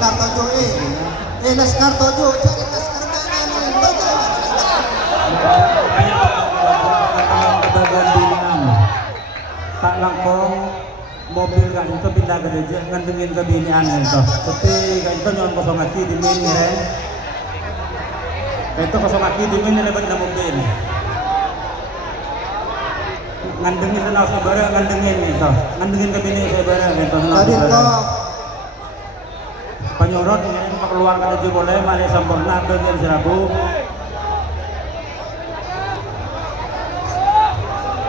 Laskar Tojo Laskar Tojo cari Laskar Tojo kedagang binang tak langkong mobil kan itu pindah ke deja ngantengin ke binian itu tapi kan itu nyon kosong hati di min ren itu kosong hati di min lebat na mobil ngantengin sana saudara ngantengin itu ngantengin ke bini saudara gitu tadi kok penyorot ini keluar ke deja boleh mali sempurna dengan serabu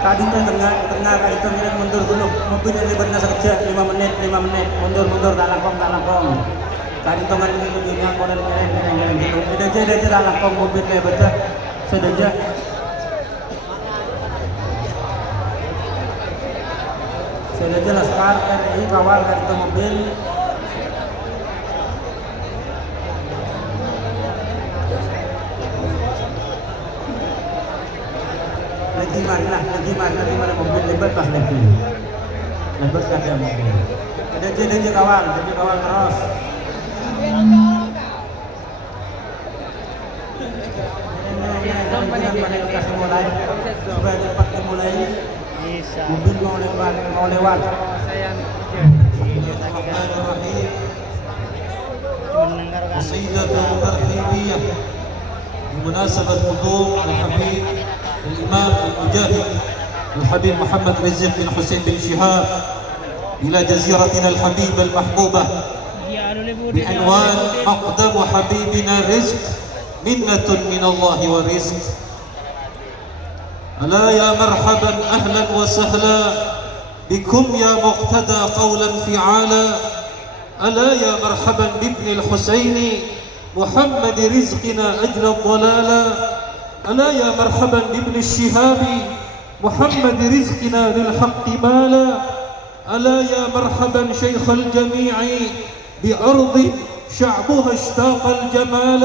tadi tuh tengah kali itu ngirim mundur dulu mobil yang lebarnya saja 5 menit mundur tak langkong tadi tuh ngirim begini konen ngirim gitu udah aja tak langkong mobil kayak baca sudah aja Laskar RI kawal kali itu mobil lagi mana mobil lebat pas lagi lebat ada mobil ada aja kawal terus ini kasih mulai supaya cepat dimulai mobil mau lewat قصيدة ترحيبية بمناسبة قدوم الحبيب الإمام المجاهد الحبيب محمد رزق بن حسين بن شهاب إلى جزيرتنا الحبيبة المحبوبة بعنوان مقدم حبيبنا رزق منة من الله ورزق. ألا يا مرحبا أهلا وسهلا بكم يا مقتدى قولا فعالا. ألا يا مرحبا بابن الحسين محمد رزقنا أجل الضلالا. ألا يا مرحبا بابن الشهاب محمد رزقنا للحق مالا. ألا يا مرحبا شيخ الجميع بأرض شعبها اشتاق الجمال.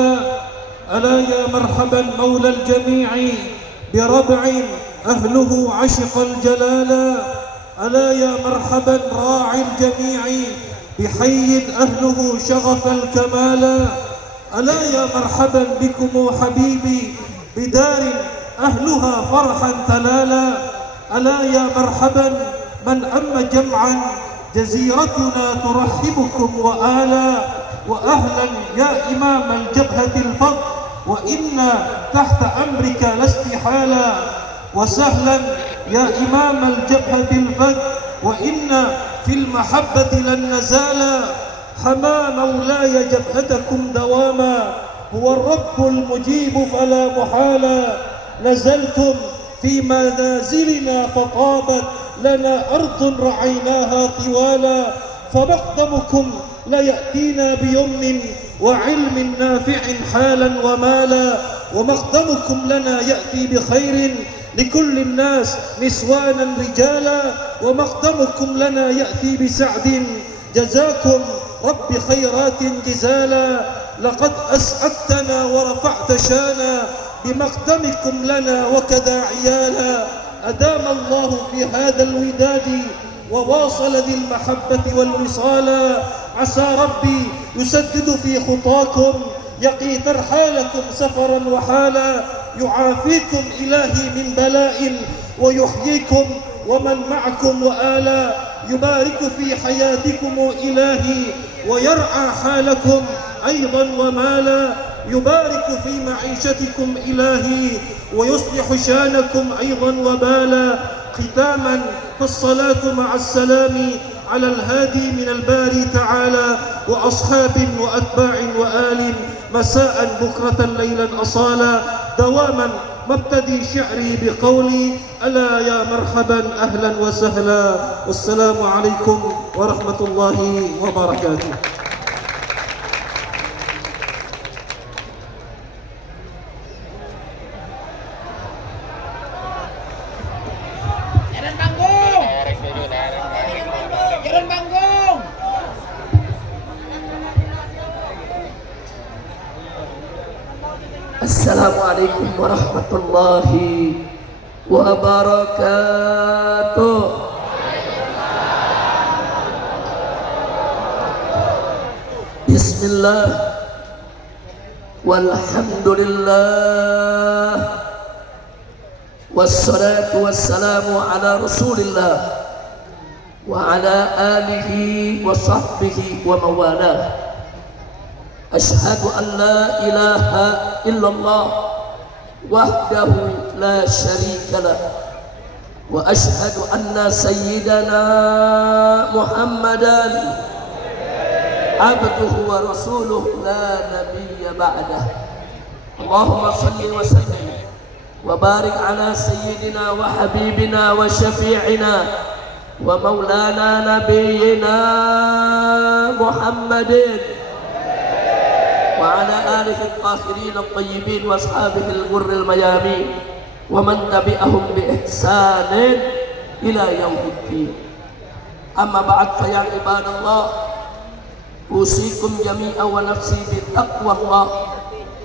ألا يا مرحبا مولى الجميع بربع أهله عشق الجلال. ألا يا مرحبا راعي الجميع بحي أهله شغف الكمال. ألا يا مرحبا بكم حبيبي بدار أهلها فرحا تلالا. ألا يا مرحبا من أم جمعا جزيرتنا ترحبكم وآلا. وأهلا يا إمام الجبهة الفضل وإنا تحت أمرك لا استحالا. وسهلا يا إمام الجبهة الفضل وإنا في المحبة لن نزالا. حما مولاي جبهتكم دواما هو الرب المجيب فلا محالا. نزلتم في منازلنا فطابت لنا أرض رعيناها طوالا. فمقدمكم ليأتينا بيمن وعلم نافع حالا ومالا. ومقدمكم لنا يأتي بخير لكل الناس نسوانا رجالا. ومقدمكم لنا يأتي بسعد جزاكم رب خيرات جزالا. لقد أسعدتنا ورفعت شانا بمقدمكم لنا وكذا عيالا. أدام الله في هذا الوداد وواصل ذي المحبة والوصالا. عسى ربي يسدد في خطاكم يقي ترحالكم سفرا وحالا. يعافيكم إلهي من بلاء ويحييكم ومن معكم وآلا. يبارك في حياتكم إلهي ويرعى حالكم أيضا ومالا. يبارك في معيشتكم إلهي ويصلح شانكم أيضا وبالا. ختاما فالصلاة مع السلام على الهادي من الباري تعالى وأصحاب وأتباع وآل مساء بكرة ليلا أصالا. دواما مبتدي شعري بقولي ألا يا مرحبا أهلا وسهلا. والسلام عليكم ورحمة الله وبركاته. Assalamualaikum warahmatullahi wabarakatuh. Bismillah walhamdulillah wassalatu wassalamu ala rasulillah wa ala alihi wa sahbihi wa mawalah. Ashhadu an la ilaha illallah wahdahu la syarika lah wa ashhadu anna sayyidana Muhammadan abduhu wa rasuluhu la nabiyya ba'dah. Allahumma salli wa sallim wa barik ala sayyidina wa habibina wa syafi'ina wa maulana nabiyyina Muhammadin wa ala alihi al-tahirin al-tayyibin wa ashabihi al-ghurril mayamin wa man tabi'ahum bi ihsanin ila yaumiddin. Amma ba'd, fa ya ibadallah, usikum jami'an wa nafsi bi taqwallah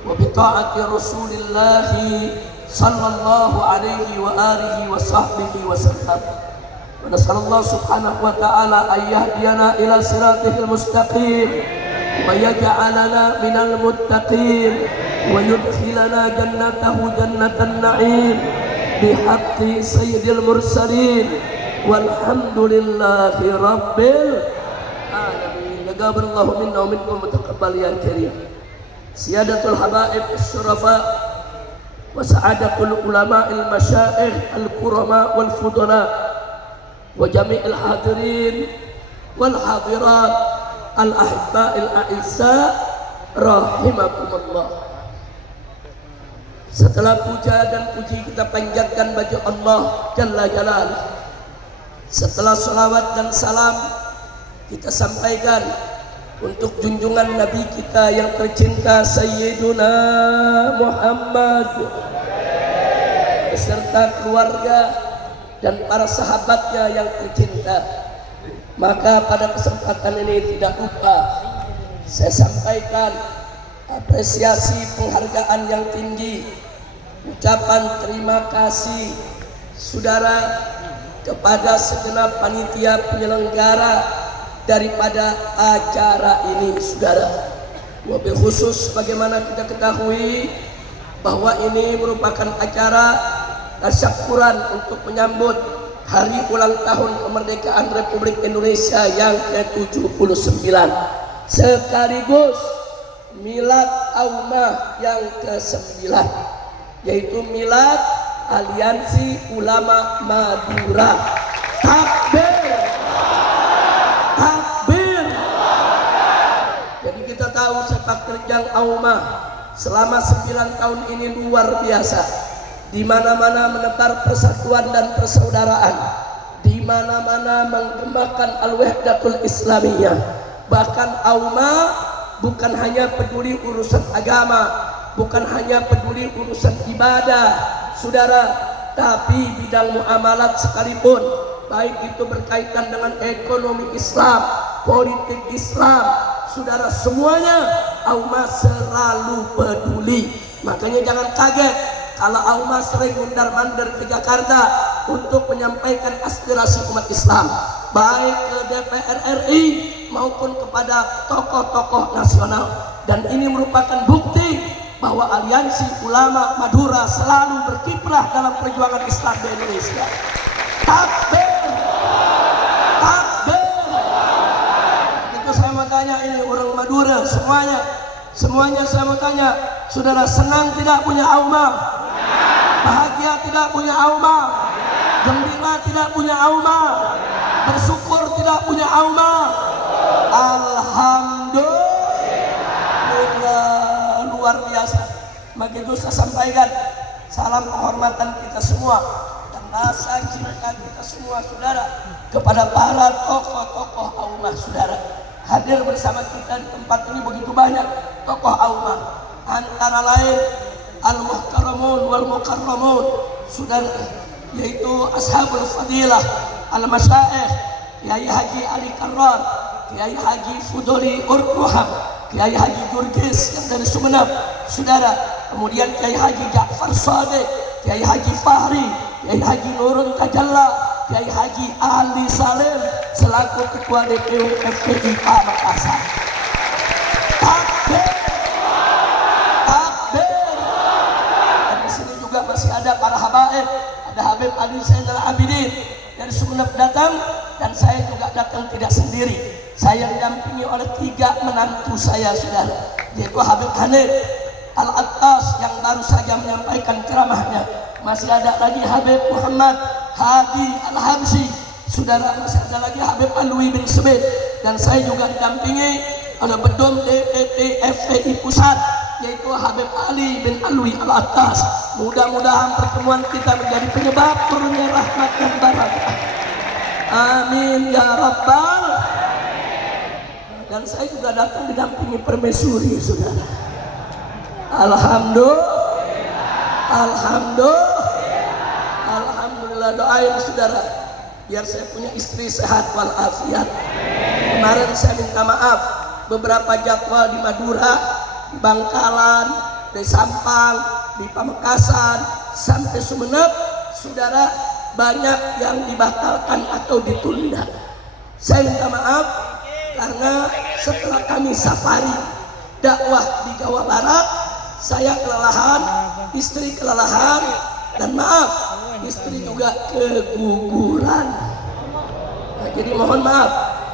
wa bi ta'ati Rasulillah sallallahu alaihi wa alihi wa sahbihi wa sallam. Wa nasallallahu subhanahu wa ta'ala an yahdiyana ila siratihil mustaqim wa yaj'alana minal muttaqin wa yudkhilana jannatahu jannatan na'im bihaqqi sayyidil mursalin walhamdulillahi rabbil alamin. Taqabbalallahu minna wa minkum mutaqabbal ya karim. Siyadatul habaib syurafa wa sa'adatul ulama'il masyaikh al-kurama wal fudala wa jami'il hadirin wal hadirat al-ahibba'il a'izza rahimakumullah. Setelah puja dan puji kita panjatkan bagi Allah Jalla Jalaluh, setelah salawat dan salam kita sampaikan untuk junjungan Nabi kita yang tercinta Sayyiduna Muhammad beserta keluarga dan para sahabatnya yang tercinta. Maka pada kesempatan ini tidak lupa saya sampaikan apresiasi penghargaan yang tinggi, ucapan terima kasih saudara kepada segenap panitia penyelenggara daripada acara ini saudara. Wabil khusus bagaimana kita ketahui bahwa ini merupakan acara tasyakuran untuk menyambut hari ulang tahun kemerdekaan Republik Indonesia yang ke-79 sekaligus milad Aumah yang ke-9, yaitu milad Aliansi Ulama Madura. Takbir, takbir. Jadi kita tahu sepak terjang Aumah selama 9 tahun ini luar biasa. Di mana-mana menebar persatuan dan persaudaraan, di mana-mana menggemakan al-wahdatul islamiyah. Bahkan Aumah bukan hanya peduli urusan agama, bukan hanya peduli urusan ibadah saudara, tapi bidang muamalat sekalipun, baik itu berkaitan dengan ekonomi Islam, politik Islam, saudara, semuanya Aumah selalu peduli. Makanya jangan kaget kalau Aumah sering mundar-mandir ke Jakarta untuk menyampaikan aspirasi umat Islam, baik ke DPR RI maupun kepada tokoh-tokoh nasional. Dan ini merupakan bukti bahwa Aliansi Ulama Madura selalu berkiprah dalam perjuangan Islam di Indonesia. Takbir, takbir. Itu saya mau tanya, ini orang Madura semuanya saya mau tanya, saudara senang tidak punya Aumah? Bahagia tidak punya Aumah? Gembira tidak punya Aumah? Bersyukur tidak punya Aumah? Alhamdulillah, luar biasa. Maka itu saya sampaikan salam penghormatan kita semua dan rasa cinta kita semua saudara kepada para tokoh-tokoh Aumah saudara. Hadir bersama kita di tempat ini begitu banyak tokoh Aumah, antara lain al-muhtaramun wal mukarramun saudara, yaitu ashabul fadilah al-masyaikh Kiai Haji Ali Karrar, Kiai Haji Fudoli Urkuham, Kiai Haji Gurgis yang dari Sumeneb saudara, kemudian Kiai Haji Ja'far Sadiq, Kiai Haji Fahri, Kiai Haji Nurul Tajalla, Kiai Haji Ali Salim selaku Ketua DPU FPI Makassar. Saleh, ada Habib Ali Zainal Abidin dari Sumeneb datang, dan saya juga datang tidak sendiri. Saya didampingi oleh 3 menantu saya, saudara, yaitu Habib Hanif Al-Attas yang baru saja menyampaikan ceramahnya. Masih ada lagi Habib Muhammad Hadi Al-Habsyi, saudara, masih ada lagi Habib Alwi bin Subed, dan saya juga didampingi oleh Bedom DPP FPI Pusat, yaitu Habib Ali bin Alwi Al-Attas. Mudah-mudahan pertemuan kita menjadi penyebab turunnya rahmat dan barakah. Amin ya Rabbal. Dan saya juga datang didampingi permaisuri, saudara. Alhamdulillah, doain saudara biar saya punya istri sehat walafiat. Kemarin saya minta maaf, beberapa jadwal di Madura, di Bangkalan, di Sampang, di Pamekasan, sampai Sumeneb, saudara, banyak yang dibatalkan atau ditunda. Saya minta maaf karena setelah kami safari dakwah di Jawa Barat, saya kelelahan, istri kelelahan, dan maaf, istri juga keguguran. Nah, jadi mohon maaf,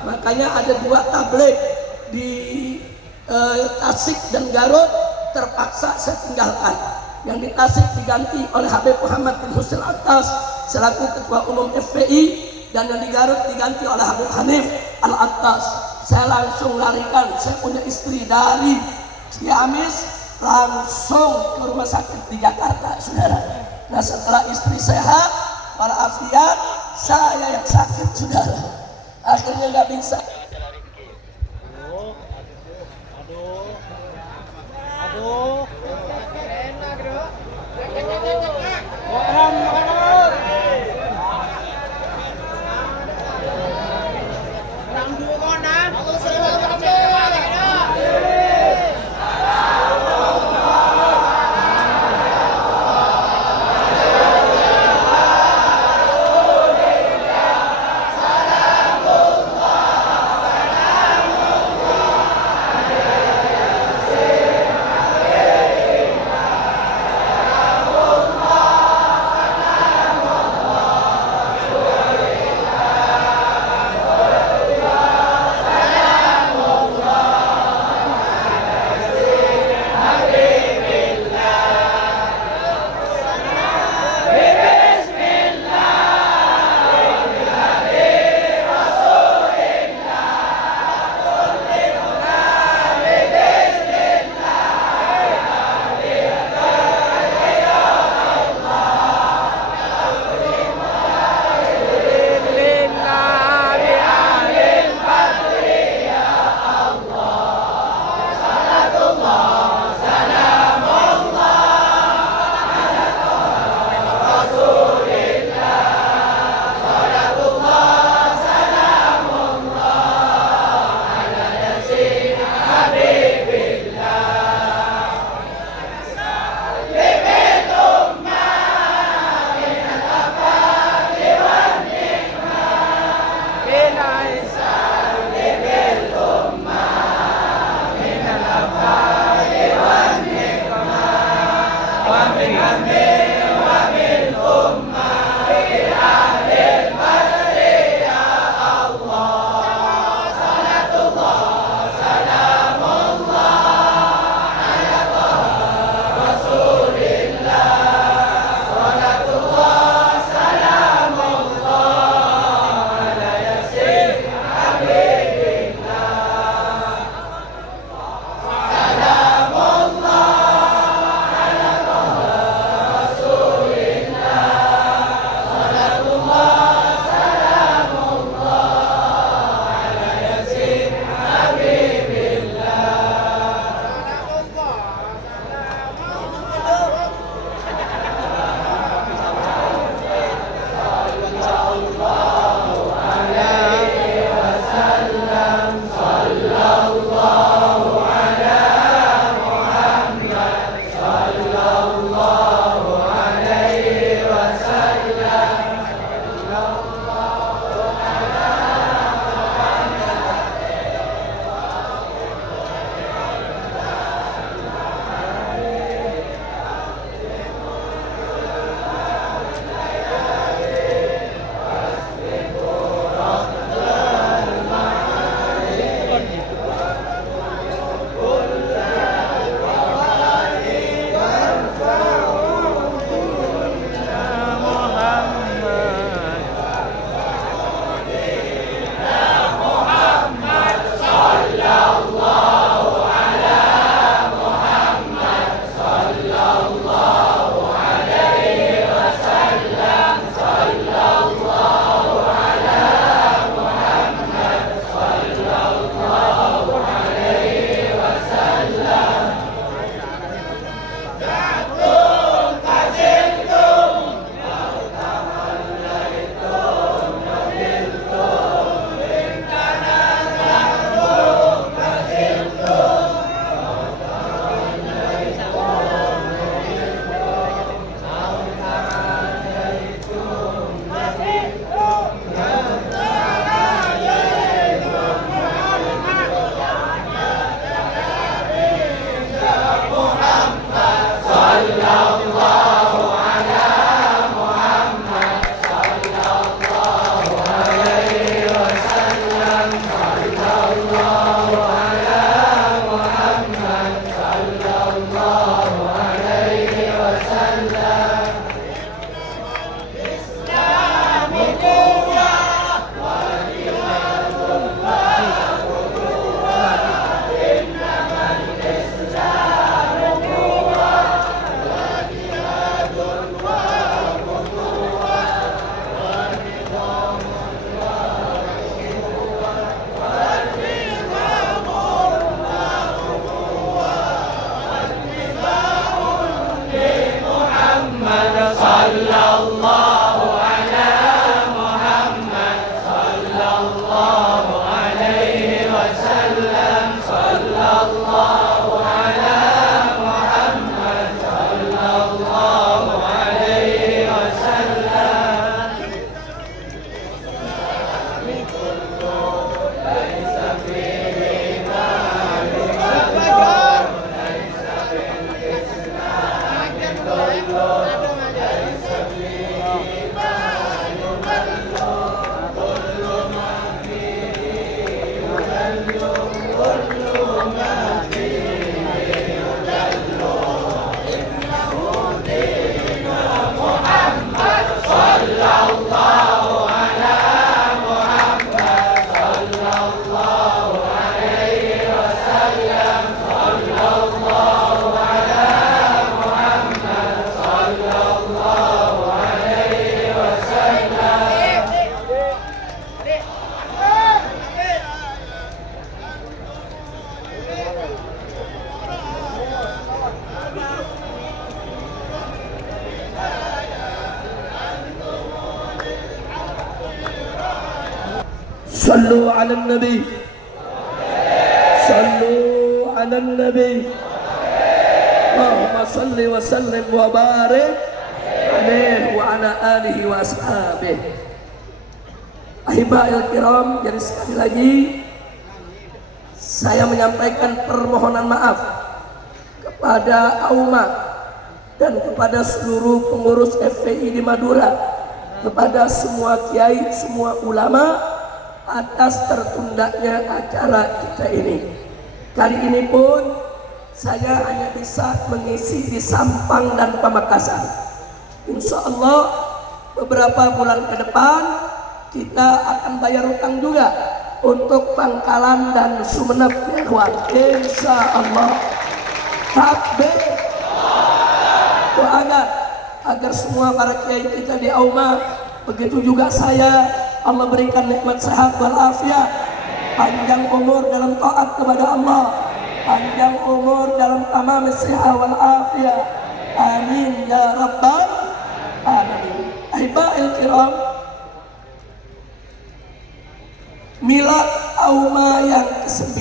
makanya ada 2 tabligh di Tasik dan Garut terpaksa saya tinggalkan. Yang di Tasik diganti oleh Habib Muhammad bin Husain Attas selaku Ketua Umum FPI, dan yang di Garut diganti oleh Habib Hanif Al-Attas. Saya langsung larikan, saya punya istri dari Ciamis langsung ke rumah sakit di Jakarta, saudara. Nah, setelah istri sehat walafiat, saya yang sakit, saudara. Akhirnya nggak bisa. صلوا على النبي صلوا على النبي اللهم صل وسلم وبارك عليه وعلى آله وأصحابه. Ahibahil kiram, jadi sekali lagi saya menyampaikan permohonan maaf kepada AUMA dan kepada seluruh pengurus FPI di Madura, kepada semua kiai, semua ulama atas tertundanya acara kita ini. Kali ini pun saya hanya bisa mengisi di Sampang dan Pamekasan. Insya Allah beberapa bulan ke depan kita akan bayar utang juga untuk Bangkalan dan Sumeneb, ya kawan. Insya Allah. Takbir. Doakan agar semua para kiai kita di AUMA, begitu juga saya, Allah berikan nikmat sehat walafiat, panjang umur dalam taat kepada Allah, panjang umur dalam tamam sehat walafiat. Amin ya rabbal alamin. Ahibahil kiram, milad AUMA yang ke-9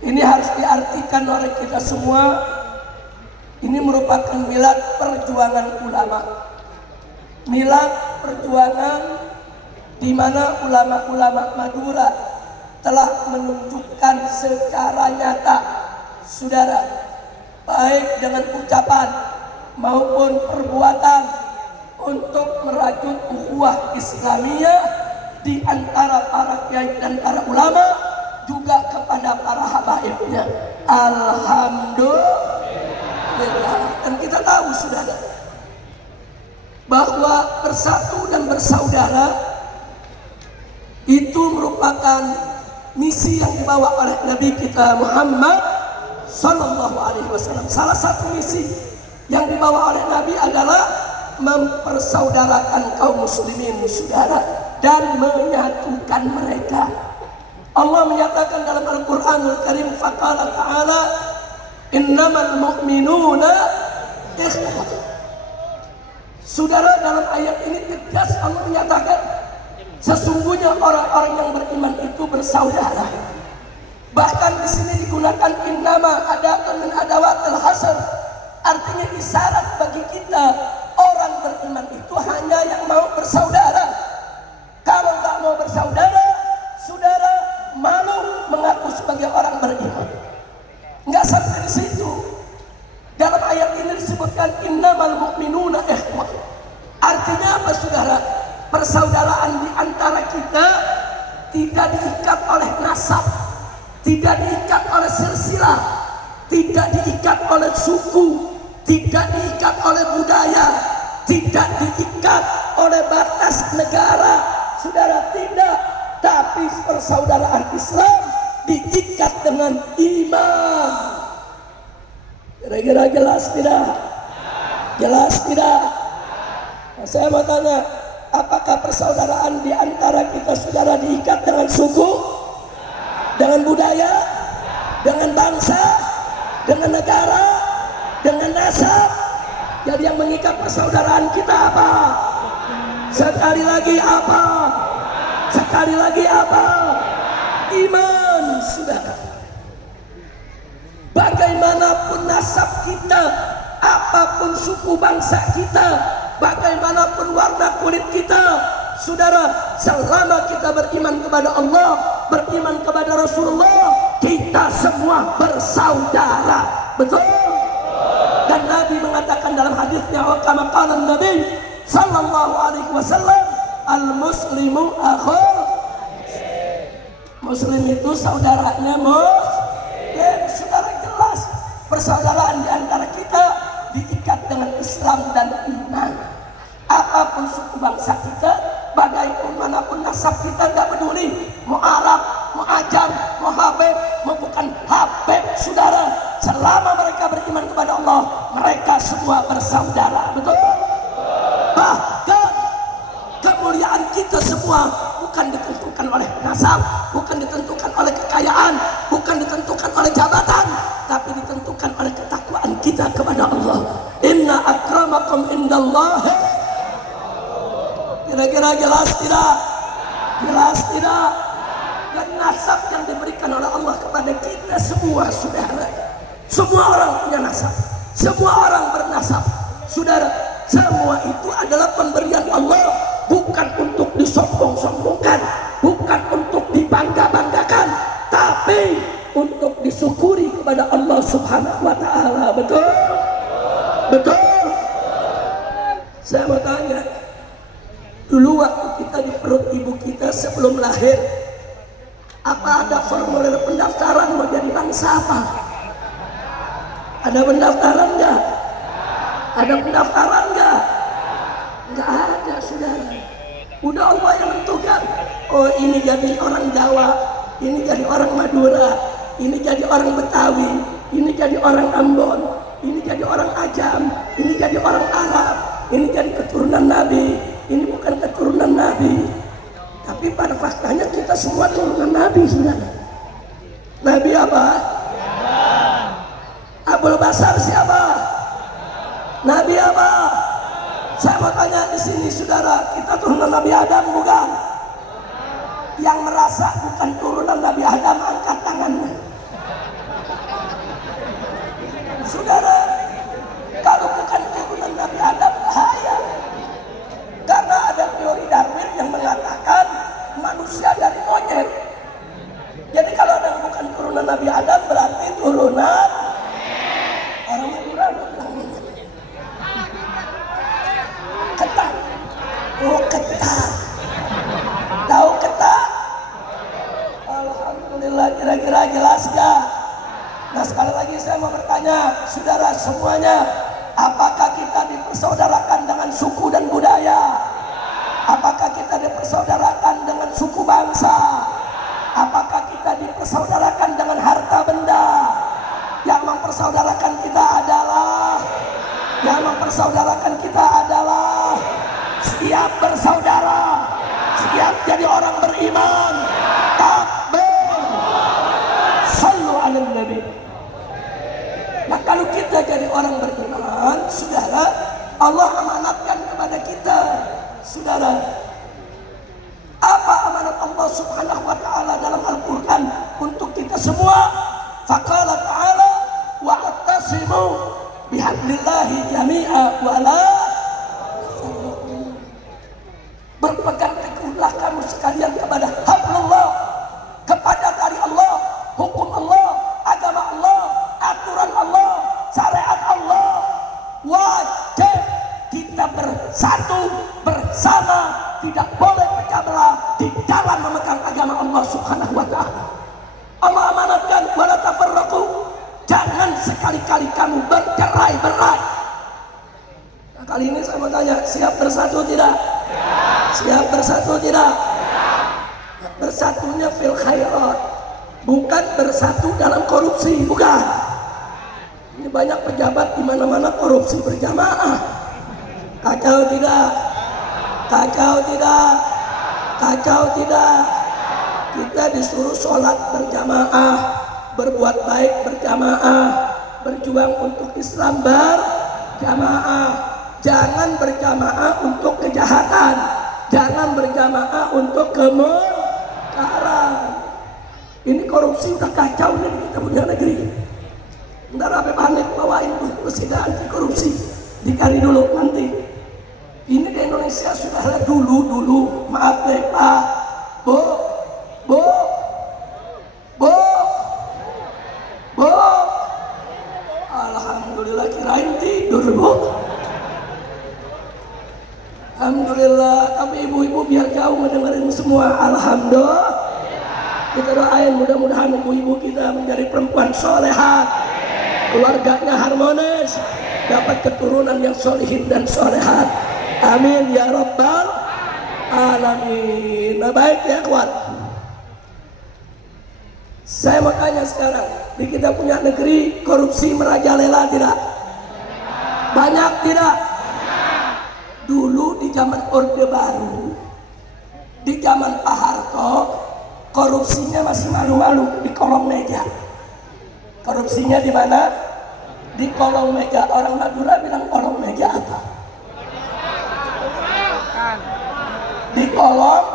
ini harus diartikan oleh kita semua. Ini merupakan milad perjuangan ulama, milad perjuangan di mana ulama-ulama Madura telah menunjukkan secara nyata, saudara, baik dengan ucapan maupun perbuatan, untuk merajut ukhuwah Islamiyah di antara para kiai dan para ulama, juga kepada para habaibnya. Alhamdulillah. Dan kita tahu, saudara, bahwa bersatu dan bersaudara itu merupakan misi yang dibawa oleh Nabi kita Muhammad Sallallahu Alaihi Wasallam. Salah satu misi yang dibawa oleh Nabi adalah mempersaudarakan kaum muslimin, saudara, dan menyatukan mereka. Allah menyatakan dalam Al-Quranul Karim, faqala ta'ala, innamal mu'minuna ikhwah. Saudara, dalam ayat ini tegas Allah menyatakan sesungguhnya orang-orang yang beriman itu bersaudara. Bahkan di sini digunakan innama adatun min adawatil hasr, artinya isyarat bagi kita orang beriman itu hanya yang mau bersaudara. Kalau nggak mau bersaudara, saudara malu mengaku sebagai orang beriman. Nggak sampai di situ. Dalam ayat ini disebutkan innamal mu'minuna ikhwah. Artinya apa, saudara? Persaudaraan di antara kita tidak diikat oleh nasab, tidak diikat oleh silsilah, tidak diikat oleh suku, tidak diikat oleh budaya, tidak diikat oleh batas negara, saudara, tidak. Tapi persaudaraan Islam diikat dengan iman. Kira-kira jelas tidak? Jelas tidak? Nah, saya mau tanya, apakah persaudaraan di antara kita, saudara, diikat dengan suku, dengan budaya, dengan bangsa, dengan negara, dengan nasab? Jadi yang mengikat persaudaraan kita apa? Sekali lagi apa? Sekali lagi apa? Iman, saudara. Bagaimanapun nasab kita, apapun suku bangsa kita, bagaimanapun warna kulit kita, saudara, selama kita beriman kepada Allah, beriman kepada Rasulullah, kita semua bersaudara. Betul? Dan Nabi mengatakan dalam hadisnya, wa kama qala Nabi sallallahu alaihi wasallam, al-muslimu akhul muslim, itu saudaranya muslim. Saudara, jelas persaudaraan di antara kita diikat dengan Islam dan iman. Apapun suku bangsa kita, bagaimanapun nasab kita, gak peduli mau Arab, mau Ajam, mau Habib, mau bukan Habib, saudara, selama mereka beriman kepada Allah, mereka semua bersaudara. Betul? Bahkan kemuliaan kita semua bukan ditentukan oleh nasab, bukan ditentukan oleh kekayaan, bukan ditentukan oleh jabatan, tapi ditentukan oleh ketakwaan kita kepada Allah. Inna akramakum indallahi. Kira-kira jelas tidak? Jelas tidak? Dan nasab yang diberikan oleh Allah kepada kita semua, saudara, semua orang punya nasab, semua orang bernasab, saudara. Semua itu adalah pemberian Allah, bukan untuk disombong-sombongkan, bukan untuk dibangga-banggakan, tapi untuk disyukuri kepada Allah Subhanahu wa Ta'ala. Betul? Betul? Saya mau tanya, dulu waktu kita di perut ibu kita sebelum lahir, apa ada formulir pendaftaran mau jadi bangsa apa? Ada pendaftaran nggak? Ada pendaftaran nggak? Nggak ada, saudara. Udah Allah yang menentukan. Oh, ini jadi orang Jawa, ini jadi orang Madura, ini jadi orang Betawi, ini jadi orang Ambon, ini jadi orang Ajam, ini jadi orang Arab, ini jadi keturunan Nabi, ini bukan keturunan Nabi. Tapi pada faktanya kita semua turunan Nabi, saudara. Nabi apa? Abul Basar siapa? Nabi apa? Saya mau tanya di sini, saudara, kita turunan Nabi Adam bukan? Yang merasa bukan turunan Nabi Adam, angkat tangannya. Saudara, kalau bukan turunan Nabi Adam, bahaya. Karena ada teori Darwin yang mengatakan manusia dari monyet. Jadi kalau ada bukan turunan Nabi Adam, berarti turunan orang Madura. Ketat. Oh, ketat. Tahu ketat? Alhamdulillah, kira-kira jelas gak? Nah, sekali lagi saya mau bertanya, saudara semuanya, apakah kita dipersaudarakan dengan suku dan budaya? Apakah kita dipersaudarakan dengan suku bangsa? Apakah kita dipersaudarakan dengan harta benda? Yang mempersaudarakan kita adalah siap bersaudara, siap jadi orang beriman. Takbir, sallu ala nabi. Nah, kalau kita jadi orang beriman, saudara, Allah amanatkan kepada kita, saudara. Apa amanat Allah Subhanahu wa Ta'ala dalam Al-Quran untuk kita semua? Faqala ta'ala wa'tasimu bihablillahi jami'a wa la berpegang teguhlah kamu sekalian kepada hablullah, kepada tali Allah, hukum Allah, agama Allah, aturan Allah, syariat Allah. Wajib kita bersatu bersama, tidak boleh pecah belah di dalam memegang agama Allah Subhanahu wa Ta'ala. Allah amanatkan wala tafarraqu, jangan sekali-kali kamu bercerai-berai. Nah, kali ini saya mau tanya, siap bersatu tidak? Siap bersatu tidak? Nah, bersatunya fil khairat, bukan bersatu dalam korupsi, bukan. Ini banyak pejabat di mana-mana korupsi berjamaah. Kacau tidak? Kacau tidak? Kacau tidak? Kita disuruh sholat berjamaah, berbuat baik berjamaah, berjuang untuk Islam berjamaah. Jangan berjamaah untuk kejahatan, jangan berjamaah untuk sekarang. Ini korupsi udah kacau nih kita punya negeri. Ntar Habib Hanif bawain tuh presiden anti korupsi, dikali dulu nanti. Ini di Indonesia sudah dulu, maaf deh Pak, Bu, alhamdulillah kirain tidur Bu. Alhamdulillah, tapi ibu-ibu biar jauh mendengarin semua. Alhamdulillah. Kita doain mudah-mudahan ibu-ibu kita menjadi perempuan solehah, keluarganya harmonis, dapat keturunan yang solihin dan solehat. Amin ya rabbal alamin. Nah, baik ya kawan. Saya mau tanya sekarang, di kita punya negeri korupsi merajalela tidak? Banyak tidak? Dulu di zaman Orde Baru, di zaman Pak Harto, korupsinya masih malu-malu di kolong meja. Korupsinya di mana? Di kolong meja. Orang Madura bilang kolong meja apa? Di kolong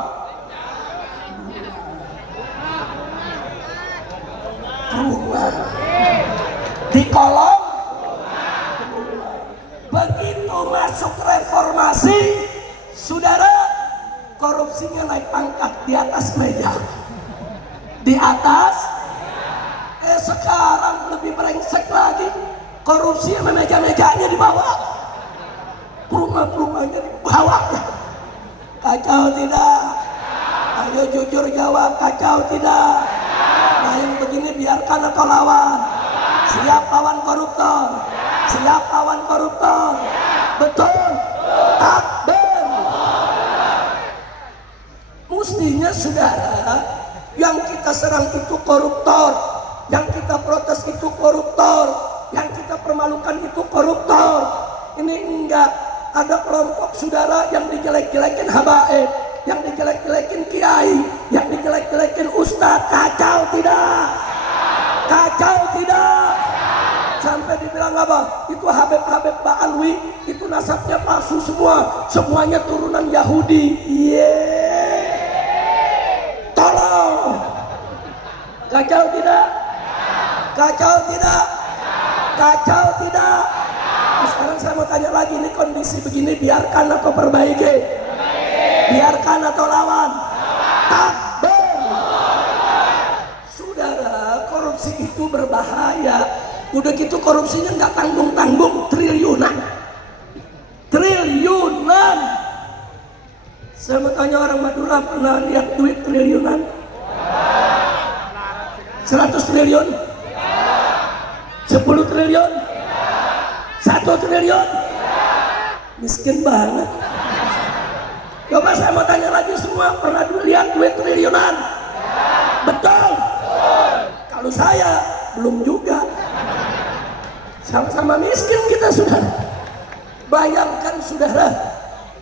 rumah. Di kolong. Begitu masuk reformasi, saudara, korupsinya naik pangkat di atas meja. Di atas, sekarang lebih brengsek lagi, korupsi sama meja-mejanya di bawah, rumah-rumahnya di bawah. Kacau tidak? Ayo jujur jawab, kacau tidak? Nah yang begini biarkan atau lawan? Siap lawan koruptor? Siap lawan koruptor? Betul? Takbir. Mestinya saudara, yang kita serang itu koruptor, yang kita protes itu koruptor, yang kita permalukan itu koruptor. Ini enggak, ada kelompok saudara yang dijelek-jelekin habaib, yang dijelek-jelekin kiai, yang dijelek-jelekin ustadz. Kacau tidak? Kacau tidak? Sampai dibilang apa? Itu Habib-Habib Pak Alwi, itu nasabnya palsu semua, semuanya turunan Yahudi. Tolong. Kacau tidak? Kacau tidak? Kacau tidak? Nah, sekarang saya mau tanya lagi, ini kondisi begini biarkan atau perbaiki? Biarkan atau lawan? Takbir. Saudara, korupsi itu berbahaya. Udah gitu korupsinya nggak tanggung-tanggung, triliunan. Triliunan. Saya mau tanya orang Madura, pernah lihat duit triliunan? 100 triliun? 10 triliun? 1 triliun? Miskin banget. Coba saya mau tanya lagi semua, pernah lihat duit triliunan? Betul? Kalau saya belum juga. Sama-sama miskin kita saudara. Bayangkan saudara,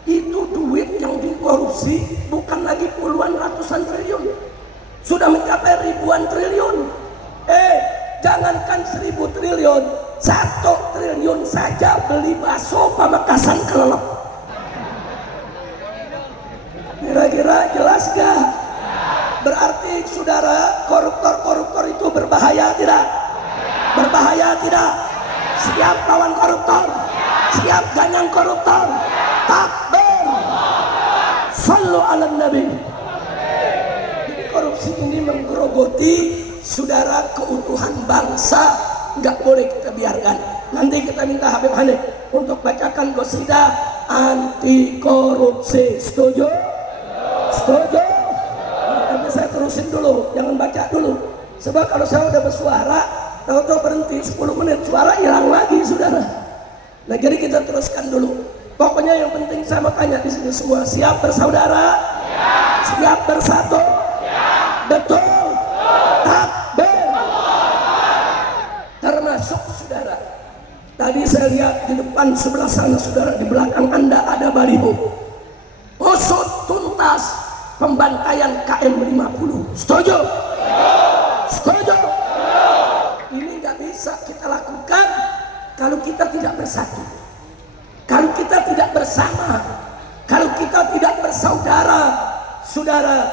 itu duit yang dikorupsi bukan lagi puluhan ratusan triliun, sudah mencapai ribuan triliun. Jangankan 1000 triliun, 1 triliun saja beli bakso Pamekasan kelelep. Kira-kira jelas gak? Berarti saudara, koruptor-koruptor itu berbahaya tidak? Berbahaya tidak? Siap lawan koruptor? Siap ganyang koruptor? Takbir. Sallu ala nabi. Jadi korupsi ini menggerogoti saudara keutuhan bangsa, nggak boleh kita biarkan. Nanti kita minta Habib Hanif untuk bacakan qasidah anti korupsi. Setuju? Setuju? Tapi saya terusin dulu, jangan baca dulu. Sebab kalau saya udah bersuara, tahu-tahu berhenti 10 menit, suara hilang lagi saudara. Nah jadi kita teruskan dulu. Pokoknya yang penting saya mau tanya di sini semua, siap bersaudara? Siap bersatu? Betul? Takbir. Termasuk saudara, tadi saya lihat di depan sebelah sana saudara, di belakang Anda ada baliho usut tuntas pembantaian KM50. Setuju? Setuju? Ini nggak bisa kita lakukan kalau kita tidak bersatu, kalau kita tidak bersama, kalau kita tidak bersaudara. Saudara,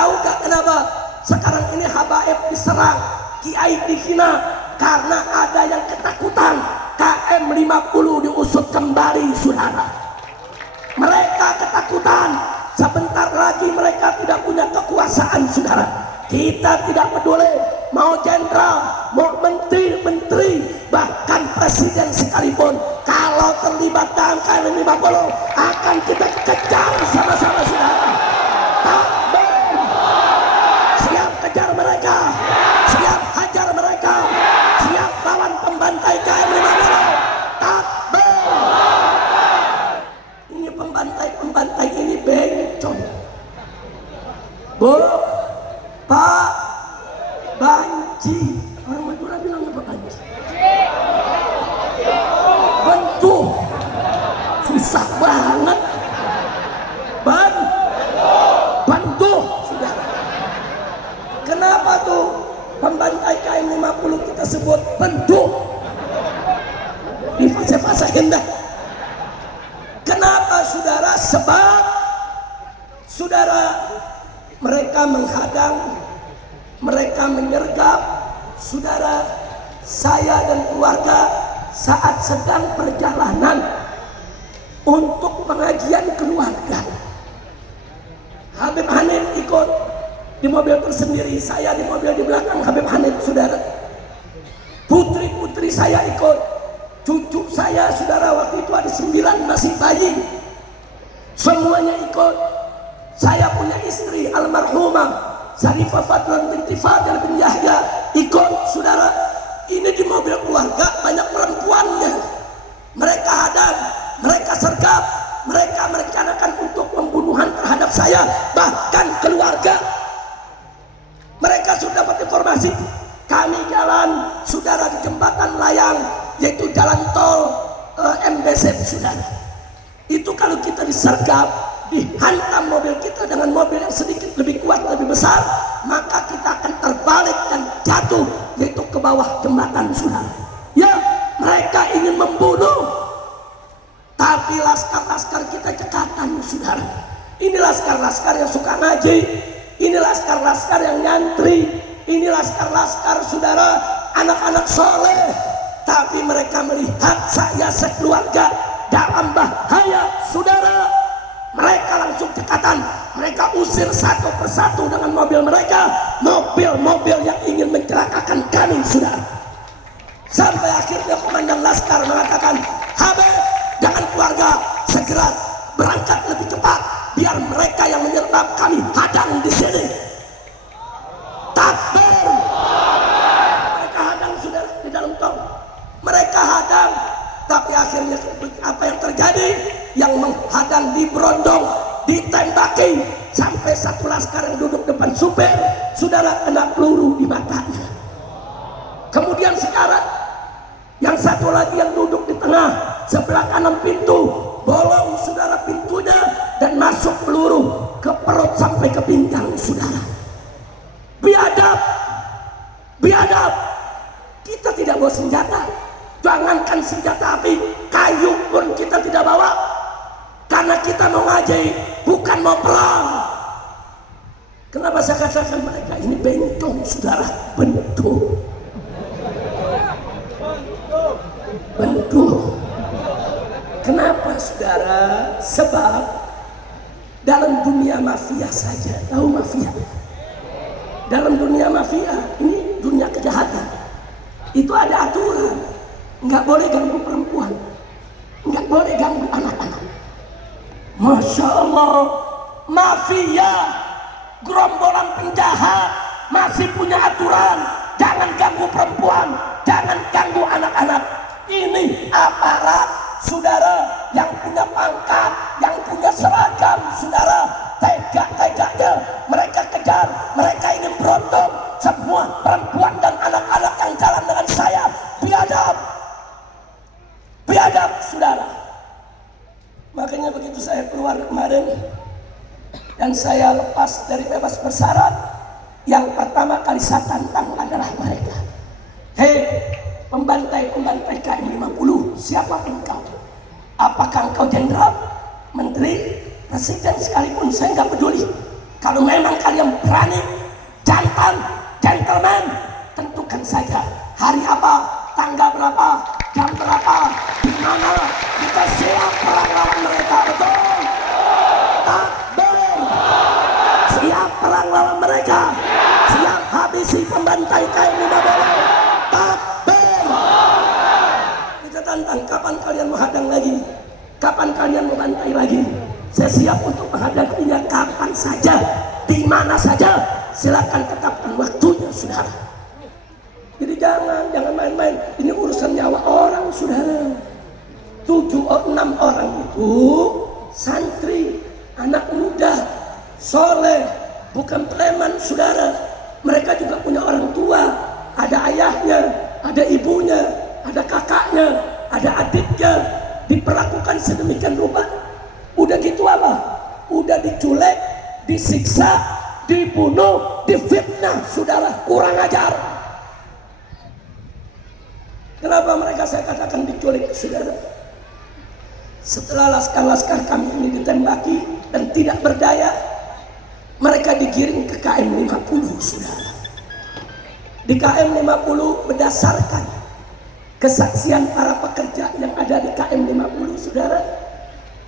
Tahu gak kenapa sekarang ini habaib diserang, kiai dihina? Karena ada yang ketakutan KM 50 diusut kembali, saudara. Mereka ketakutan, sebentar lagi mereka tidak punya kekuasaan, saudara. Kita tidak peduli mau jenderal, mau menteri, bahkan presiden sekalipun, kalau terlibat dalam KM 50 akan kita kejar sama-sama, saudara. Takbir. Siap kejar mereka, siap hajar mereka, siap lawan pembantai KM 50. Takbir. Ini pembantai ini bencong. Bu, Pak, banci. Orang Madura bilang apa banci? Bentuh. Susah banget. Bentuh, sudah. Kenapa tuh pembantai KM 50 kita sebut bentuh? Di fase-fase hendak. Kenapa, saudara? Sebab saudara, mereka menghadang, mereka menyergap, saudara. Saya dan keluarga saat sedang perjalanan untuk pengajian keluarga, Habib Hanif ikut di mobil tersendiri, saya di mobil di belakang Habib Hanif, saudara. Putri-putri saya ikut, cucu saya, saudara, waktu itu ada 9 masih bayi, semuanya ikut. Saya punya istri almarhumah Syarifah Fadlan binti Fadil bin Yahya ikut, saudara. Ini di mobil keluarga banyak perempuannya. Mereka hadang, mereka sergap, mereka merencanakan untuk pembunuhan terhadap saya, bahkan keluarga. Mereka sudah dapat informasi kami jalan, saudara, di jembatan layang, yaitu jalan tol MBZ, saudara. Itu kalau kita disergap, dihantam mobil kita dengan mobil yang sedikit lebih kuat, lebih besar, maka kita akan terbalik dan jatuh, yaitu ke bawah jembatan, saudara. Ya, mereka ingin membunuh, tapi laskar-laskar kita cekatan, saudara. Ini laskar-laskar yang suka ngaji, ini laskar-laskar yang nyantri, ini laskar-laskar, saudara, anak-anak soleh. Tapi mereka melihat saya sekeluarga dalam bahaya, saudara. Mereka langsung cekatan, mereka usir satu persatu dengan mobil mereka, mobil-mobil yang ingin mencelakakan kami, saudara. Sampai akhirnya komandan laskar mengatakan, Habib, jangan keluarga, segera berangkat lebih cepat, biar mereka yang menyergap kami hadang di sini. Takbir. Mereka hadang, saudara, di dalam tol. Mereka hadang, tapi akhirnya apa yang terjadi? Yang menghadang diberondong, ditembaki, sampai satu laskar yang duduk depan supir, saudara, kena peluru di matanya. Kemudian sekarang yang satu lagi yang duduk di tengah sebelah kanan pintu, bolong, saudara, pintunya, dan masuk peluru ke perut sampai ke pinggang, saudara. Biadab, biadab. Kita tidak bawa senjata, jangankan senjata api, kayu pun kita tidak bawa, karena kita mau ngaji, bukan mau perang. Kenapa saya katakan mereka ini bentong, saudara? Bentuk. Kenapa, saudara? Sebab dalam dunia mafia saja, tahu mafia? Dalam dunia mafia, ini dunia kejahatan, itu ada aturan. Nggak boleh ganggu perempuan, nggak boleh ganggu anak-anak. Masya Allah, mafia, gerombolan penjahat masih punya aturan. Jangan ganggu perempuan, jangan ganggu anak-anak. Ini aparat, saudara, yang punya pangkat, yang punya seragam, saudara. Tega-teganya mereka kejar, mereka ingin berondong semua perempuan dan anak-anak yang jalan dengan saya. Biadab, biadab, saudara. Makanya begitu saya keluar kemarin dan saya lepas dari bebas bersyarat, yang pertama kali saya tantang adalah mereka. Hei, pembantai-pembantai KM 50, siapa engkau? Apakah engkau jenderal, menteri, presiden sekalipun, saya nggak peduli. Kalau memang kalian berani, jantan, gentleman, tentukan saja hari apa, tanggal berapa, jam berapa, di mana kita siap perang lawan mereka. Betul? Takbir. Siap perang lawan mereka. Siap habisi pembantai KM-50. Takbir. Kita tantang, kapan kalian menghadang lagi? Kapan kalian membantai lagi? Saya siap untuk menghadapinya kapan saja, di mana saja. Silakan tetapkan waktunya, saudara. Jadi jangan main-main. Ini urusan nyawa orang, saudara. 6 orang itu santri, anak muda, soleh, bukan preman, saudara. Mereka juga punya orang tua, ada ayahnya, ada ibunya, ada kakaknya, ada adiknya, diperlakukan sedemikian rupa. Udah gitu apa? Udah diculik, disiksa, dibunuh, difitnah, saudara. Kurang ajar. Kenapa mereka saya katakan diculik, saudara? Setelah laskar-laskar kami ini ditembaki dan tidak berdaya, mereka digiring ke KM50, saudara. Di KM50 berdasarkan kesaksian para pekerja yang ada di KM50, saudara,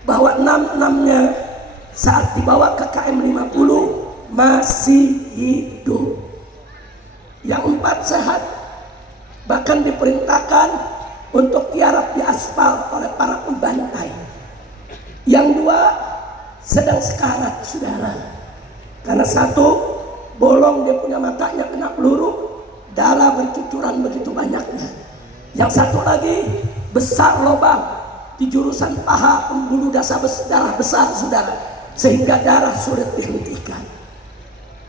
bahwa 6-6-nya saat dibawa ke KM50 masih hidup. Yang 4 sehat, bahkan diperintahkan untuk tiarap di aspal oleh para pembantai. Yang 2 sedang sekarat, saudara, karena 1 bolong dia punya matanya kena peluru, darah bercucuran begitu banyaknya. Yang 1 lagi besar lubang di jurusan paha, pembuluh darah besar, saudara, sehingga darah sulit dihentikan.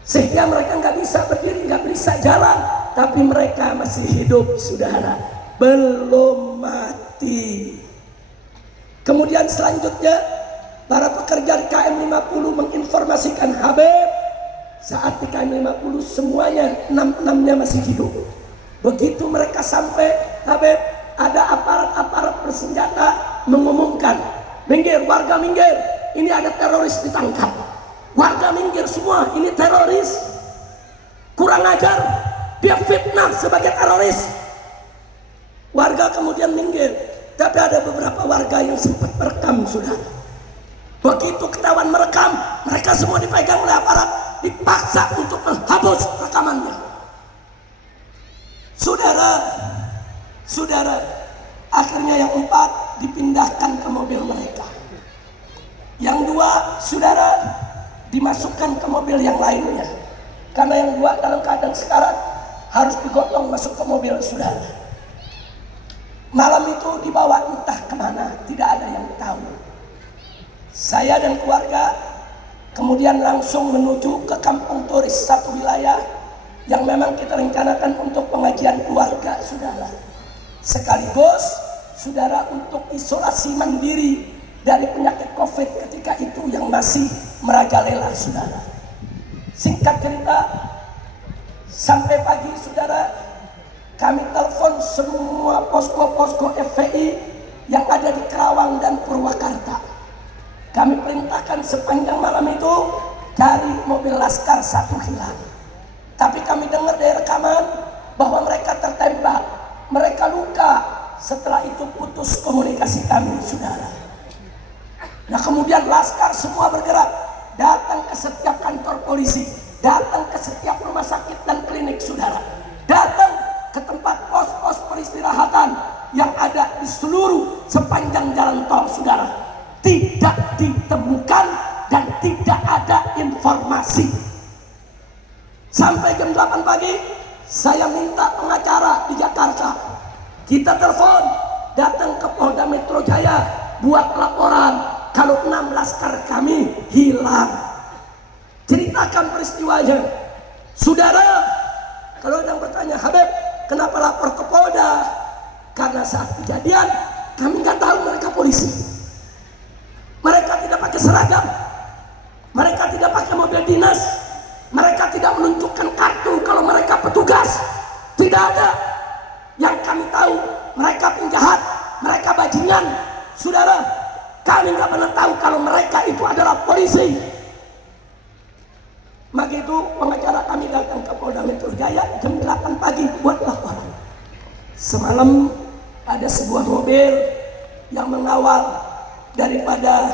Sehingga mereka nggak bisa berdiri, nggak bisa jalan, tapi mereka masih hidup, saudara, belum mati. Kemudian selanjutnya para pekerja di KM50 menginformasikan Habib saat di KM50 semuanya 6-6-nya masih hidup. Begitu mereka sampai, Habib, ada aparat-aparat bersenjata mengumumkan, minggir, warga minggir, ini ada teroris ditangkap. Warga minggir semua, ini teroris. Kurang ajar, dia fitnah sebagai teroris. Warga kemudian minggir, tapi ada beberapa warga yang sempat merekam, saudara. Begitu ketahuan merekam, mereka semua dipegang oleh aparat, dipaksa untuk menghapus rekamannya. Saudara, akhirnya yang 4 dipindahkan ke mobil mereka. Yang 2, saudara, dimasukkan ke mobil yang lainnya. Karena yang 2 dalam keadaan sekarat harus digotong masuk ke mobil, saudara. Malam itu dibawa entah kemana, tidak ada yang tahu. Saya dan keluarga kemudian langsung menuju ke kampung turis, satu wilayah yang memang kita rencanakan untuk pengajian keluarga, saudara. Sekaligus, saudara, untuk isolasi mandiri dari penyakit COVID ketika itu yang masih merajalela, saudara. Singkat cerita, sampai pagi, saudara, kami telepon semua posko-posko FPI yang ada di Kerawang dan Purwakarta. Kami perintahkan sepanjang malam itu cari mobil laskar 1 hilang. Tapi kami dengar dari rekaman bahwa mereka tertembak, mereka luka. Setelah itu putus komunikasi kami, saudara. Nah, kemudian laskar semua bergerak, datang ke setiap kantor polisi, datang ke setiap rumah sakit dan klinik, saudara, datang ke tempat pos-pos peristirahatan yang ada di seluruh sepanjang jalan tol, saudara. Tidak ditemukan dan tidak ada informasi. Sampai jam 8 pagi, saya minta pengacara di Jakarta. Kita telepon, datang ke Polda Metro Jaya, buat laporan kalau 6 laskar kami hilang. Ceritakan peristiwanya. Saudara, kalau ada yang bertanya, Habib, kenapa lapor ke Polda? Karena saat kejadian, kami nggak tahu mereka polisi. Mereka tidak pakai seragam, mereka tidak pakai mobil dinas, mereka tidak menunjukkan kartu kalau mereka petugas. Tidak ada. Yang kami tahu, mereka penjahat, mereka bajingan. Saudara, kami nggak pernah tahu kalau mereka itu adalah polisi. Maka itu pengacara kami datang ke Polda Metro Jaya jam 8 pagi buat laporan. Semalam ada sebuah mobil yang mengawal daripada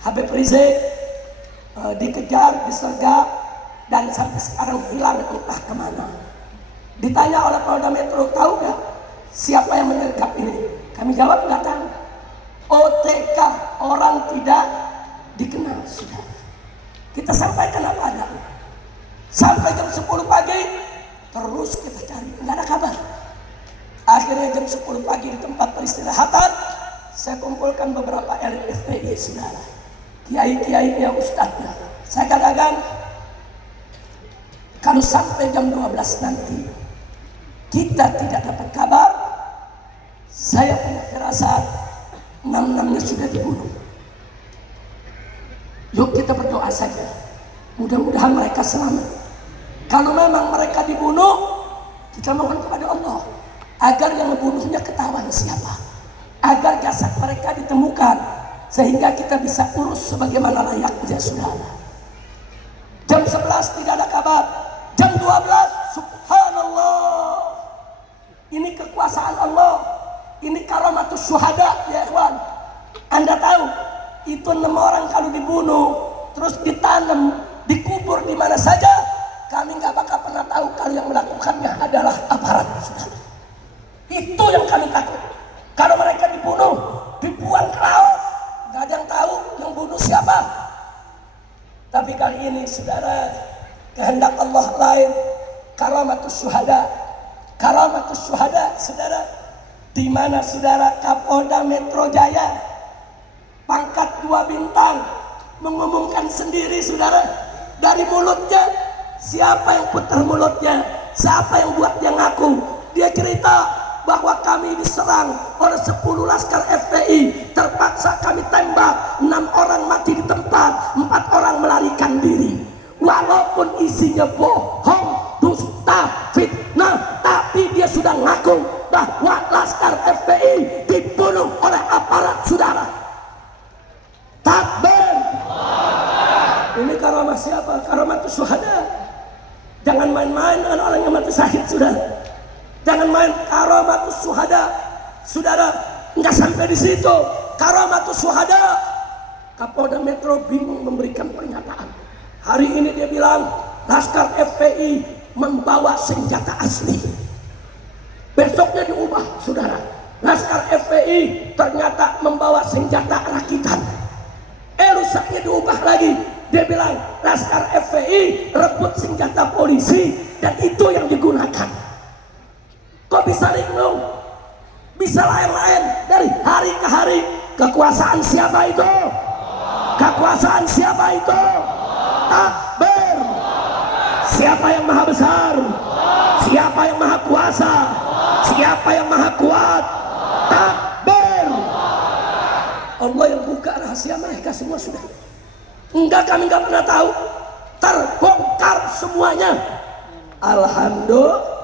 Habib Rizik dikejar, disergap, dan sampai sekarang hilang entah kemana. Ditanya oleh Polda Metro, tahu gak siapa yang menyergap ini? Kami jawab nggak tahu. OTK, orang tidak dikenal sudah. Kita sampaikan apa adanya. Sampai jam 10 pagi terus kita cari, nggak ada kabar. Akhirnya jam 10 pagi di tempat peristirahatan saya kumpulkan beberapa elit FPI saudara, kiai-kiai yang ustadznya. Saya katakan kalau sampai jam 12 nanti kita tidak dapat kabar, saya punya firasat 6-6-nya sudah dibunuh. Yuk kita berdoa saja, mudah-mudahan mereka selamat. Kalau memang mereka dibunuh, kita mohon kepada Allah agar yang membunuhnya ketahuan siapa, agar jasad mereka ditemukan sehingga kita bisa urus sebagaimana layaknya saudara. Jam 11 tidak ada kabar, jam 12 subhanallah, ini kekuasaan Allah, ini karamatus syuhada ya ikhwan. Anda tahu itu 6 orang kalau dibunuh terus ditanam, dikubur di mana saja, kami nggak bakal pernah tahu kalau yang melakukannya adalah aparat saudara. Itu yang kami takut. Kalau mereka dibunuh, dibuang ke laut, nggak ada yang tahu yang bunuh siapa. Tapi kali ini saudara, kehendak Allah lain. Karamatus syuhada, karamatus syuhada saudara. Di mana saudara Kapolda Metro Jaya pangkat 2 bintang mengumumkan sendiri saudara, dari mulutnya, siapa yang putar mulutnya, siapa yang buat dia ngaku, dia cerita bahwa kami diserang oleh 10 laskar FPI, terpaksa kami tembak, 6 orang mati di tempat, 4 orang melarikan diri. Walaupun isinya bohong, dusta, fitnah, tapi dia sudah ngaku bahwa laskar FPI dibunuh oleh aparat saudara. Takbir. Ini karamah siapa? Karamatus syuhada. Jangan main-main dengan orang yang mati syahid saudara. Jangan main karamatus syuhada saudara. Enggak sampai di situ. Karamatus syuhada, Kapolda Metro bingung memberikan pernyataan. Hari ini dia bilang laskar FPI membawa senjata asli. Besoknya diubah saudara, laskar FPI ternyata membawa senjata rakitan. Lusanya diubah lagi, dia bilang laskar FPI rebut senjata polisi dan itu yang digunakan. Kok bisa linglung, bisa lain-lain dari hari ke hari? Kekuasaan siapa itu? Kekuasaan siapa itu? Takbir. Siapa yang maha besar? Siapa yang maha kuasa? Siapa yang maha kuat? Takbir. Allah yang buka rahasia mereka semua sudah. Enggak, kami enggak pernah tahu. Terbongkar semuanya. Alhamdulillah.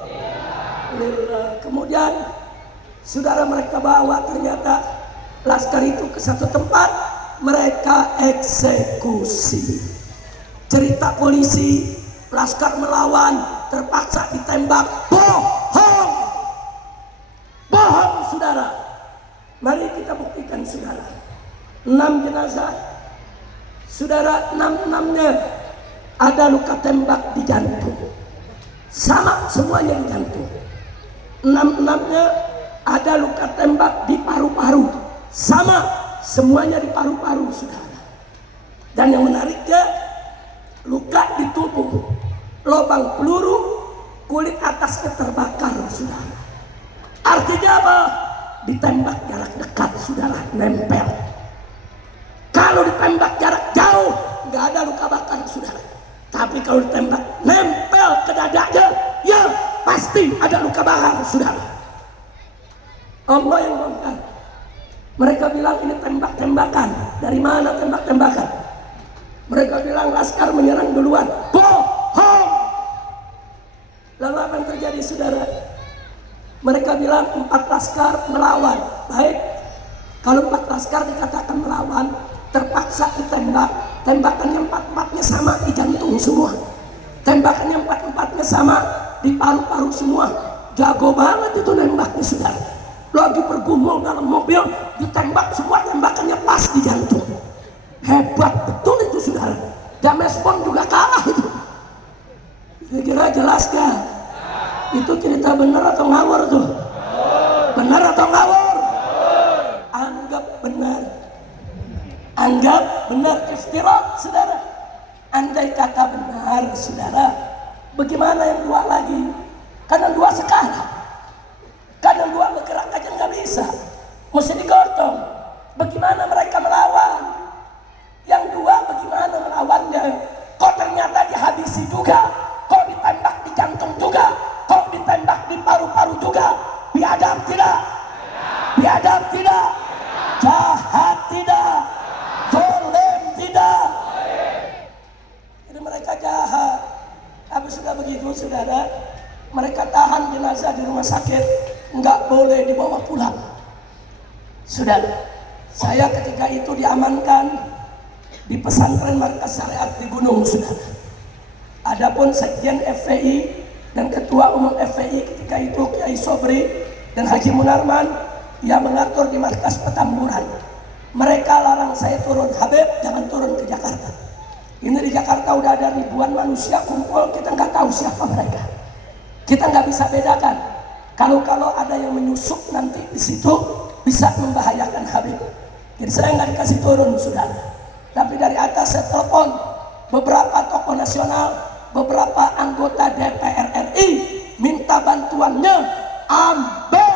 Kemudian saudara, mereka bawa ternyata laskar itu ke satu tempat, mereka eksekusi. Cerita polisi, laskar melawan, terpaksa ditembak. Bohong. Bohong saudara. Mari kita buktikan saudara. 6 jenazah saudara, 6-6-nya ada luka tembak di jantung, sama semuanya di jantung. 6-6-nya ada luka tembak di paru-paru, sama semuanya di paru-paru saudara. Dan yang menariknya, luka di tubuh, lubang peluru, kulit atasnya terbakar saudara. Artinya apa? Ditembak jarak dekat saudara, nempel. Kalau ditembak jarak jauh nggak ada luka bakar saudara, tapi kalau ditembak nempel ke dadanya, ya pasti ada luka bakar saudara. Allah yang bongkar. Mereka bilang ini tembak-tembakan. Dari mana tembak-tembakan? Mereka bilang laskar menyerang duluan. Bohong. Lalu apa yang terjadi saudara? Mereka bilang 4 laskar melawan. Baik, kalau 4 laskar dikatakan melawan, terpaksa ditembak. Tembakannya 4-4-nya sama di jantung semua. tembakannya empat-empatnya sama, di paru-paru semua. Jago banget itu nembaknya saudara. Lagi bergumul dalam mobil, ditembak semua, tembakannya pas di jantung. Hebat betul itu saudara. James Bond juga kalah itu. Kira-kira jelas gak? Itu cerita benar atau ngawur tuh? Benar atau ngawur? Anggap benar. Anggap benar. Iftirak saudara. Andai kata benar saudara, bagaimana yang dua lagi? Karena dua sekarang, kadang dua bergerak aja nggak bisa, mesti digotong. Bagaimana mereka melawan? Yang dua bagaimana melawannya? Kok ternyata dihabisi juga, kok ditembak di jantung juga, kok ditembak di paru-paru juga. Biadab tidak? Biadab tidak? Jahat tidak? Zalim tidak? Jadi mereka jahat. Tapi sudah begitu saudara, mereka tahan jenazah di rumah sakit, nggak boleh dibawa pulang. Saudara, saya ketika itu diamankan di pesantren Markas Syariat di Gunung saudara. Adapun Sekjen FPI dan Ketua Umum FPI ketika itu Kiai Sobri dan Haji Munarman, ia mengatur di Markas Petamburan. Mereka larang saya turun, Habib jangan turun ke Jakarta. Ini di Jakarta udah ada ribuan manusia kumpul, kita nggak tahu siapa mereka. Kita nggak bisa bedakan. Kalau ada yang menyusup nanti di situ bisa membahayakan Habib. Jadi saya nggak dikasih turun saudara. Tapi dari atas saya telepon beberapa tokoh nasional, beberapa anggota DPR RI, minta bantuannya ambil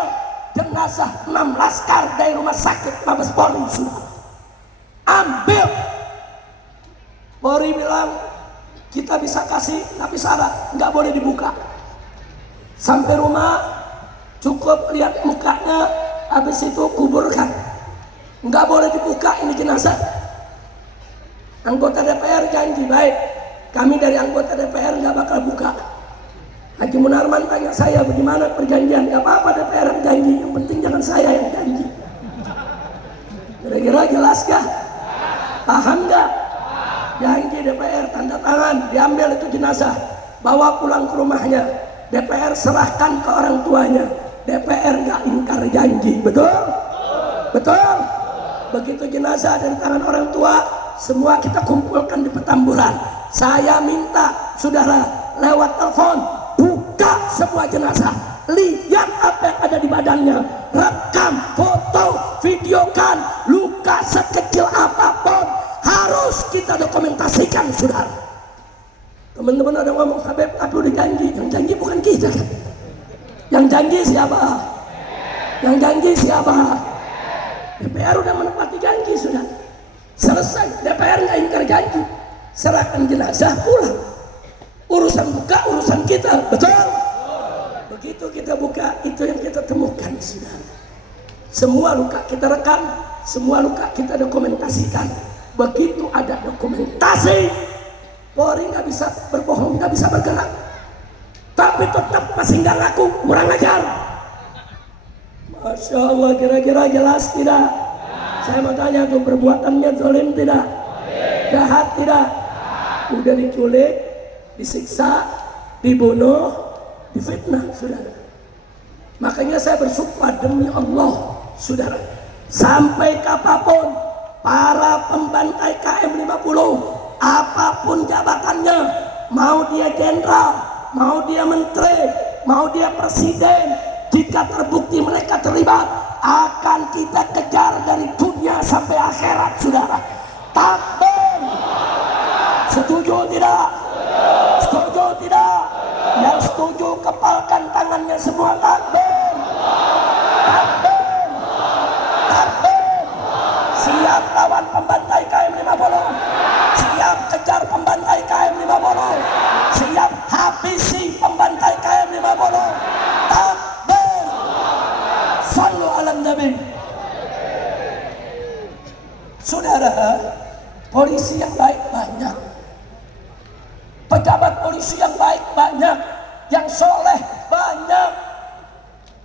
jenazah 6 laskar dari rumah sakit Mabes Polri saudara. Ambil. Polri bilang kita bisa kasih tapi syarat nggak boleh dibuka. Sampai rumah cukup lihat mukanya, habis itu kuburkan. Nggak boleh dibuka ini jenazah. Anggota DPR janji baik, kami dari anggota DPR nggak bakal buka. Haji Munarman tanya saya bagaimana perjanjian, nggak apa-apa DPR yang janji, yang penting jangan saya yang janji. Kira-kira jelas kah? Paham nggak? Janji DPR tanda tangan, diambil itu jenazah, bawa pulang ke rumahnya. DPR serahkan ke orang tuanya. DPR nggak ingkar janji, betul? Betul? Begitu jenazah dari tangan orang tua, semua kita kumpulkan di Petamburan. Saya minta saudara lewat telepon buka semua jenazah, lihat apa yang ada di badannya, rekam, foto, videokan, luka sekecil apapun harus kita dokumentasikan saudara. Teman-teman ada ngomong Habib tapi udah janji, yang janji bukan kita kan? Yang janji siapa? Yang janji siapa? DPR udah menepati janji sudah. Selesai, DPR nggak ingkar janji. Serahkan jenazah pulang. Urusan buka urusan kita, betul? Begitu kita buka, itu yang kita temukan sudah. Semua luka kita rekam, semua luka kita dokumentasikan. Begitu ada dokumentasi, Polri nggak bisa berbohong, nggak bisa bergerak. Tapi tetap masih nggak ngaku, kurang ajar. Masya Allah, kira-kira jelas tidak? Saya mau tanya tuh, perbuatannya zalim tidak? Jahat tidak? Udah diculik, disiksa, dibunuh, difitnah, saudara. Makanya saya bersumpah demi Allah, saudara, sampai kapanpun para pembantai KM50, apapun jabatannya, mau dia jenderal, mau dia menteri, mau dia presiden, jika terbukti mereka terlibat, akan kita kejar dari dunia sampai akhirat, saudara. Takbir. Setuju tidak? Setuju tidak? Yang setuju kepalkan tangannya semua. Takbir. Takbir. Takbir. Siap lawan pembantai KM50. Siap kejar pembantai KM50. Siap habisi pembantai KM50. Takbir. Sallu ala Nabi. Saudara, polisi yang baik banyak, pejabat polisi yang baik banyak, yang soleh banyak.